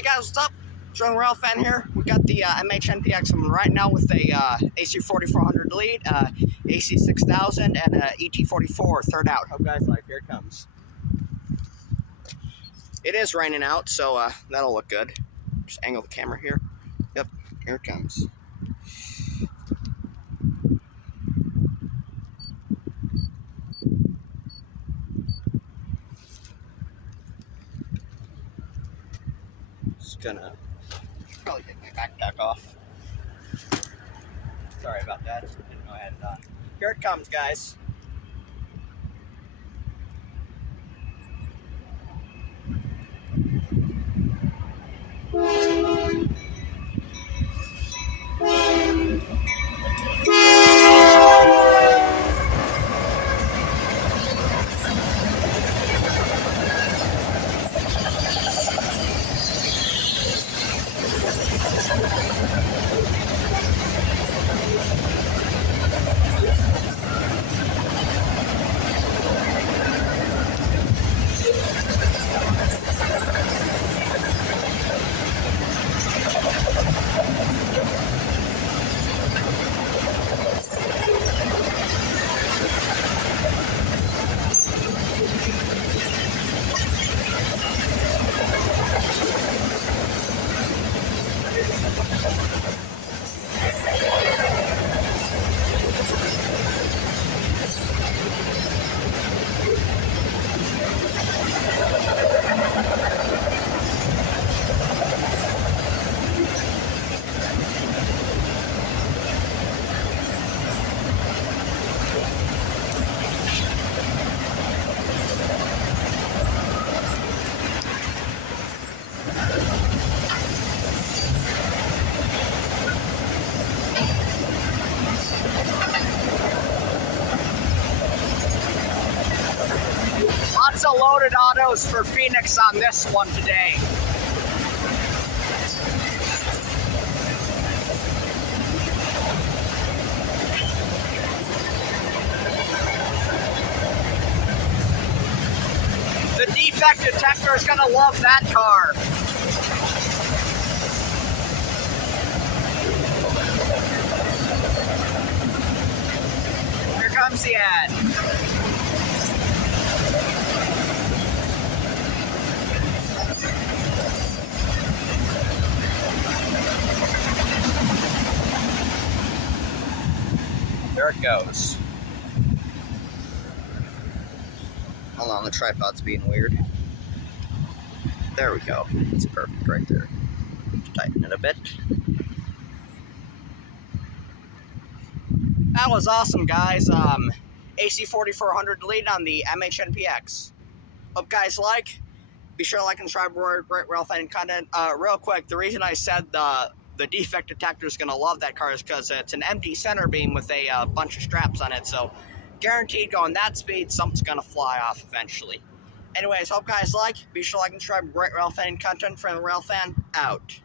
Hey guys, what's up? Joe Rail Fan here. We got the MHNPX right now with a AC4400 lead, AC6000, and ET44 third out. Hope guys like. Here it comes. It is raining out, so that'll look good. Just angle the camera here. Yep, here it comes. Just gonna probably take my backpack off. Sorry about that. Didn't know I had it on. Here it comes, guys. Lots of loaded autos for Phoenix on this one today. The defect detector is gonna love that car. Here comes the ad. There it goes. Hold on, the tripod's being weird. There we go. It's perfect right there. Just tighten it a bit. That was awesome, guys. AC4400 lead on the MHNPX. Hope guys like. Be sure to like and subscribe for great rail fan content. Real quick, the reason I said the defect detector is going to love that car is because it's an empty center beam with a bunch of straps on it, so guaranteed going that speed, something's going to fly off eventually. Anyways, hope guys like. Be sure to like and subscribe for great rail fan content from the Rail Fan out.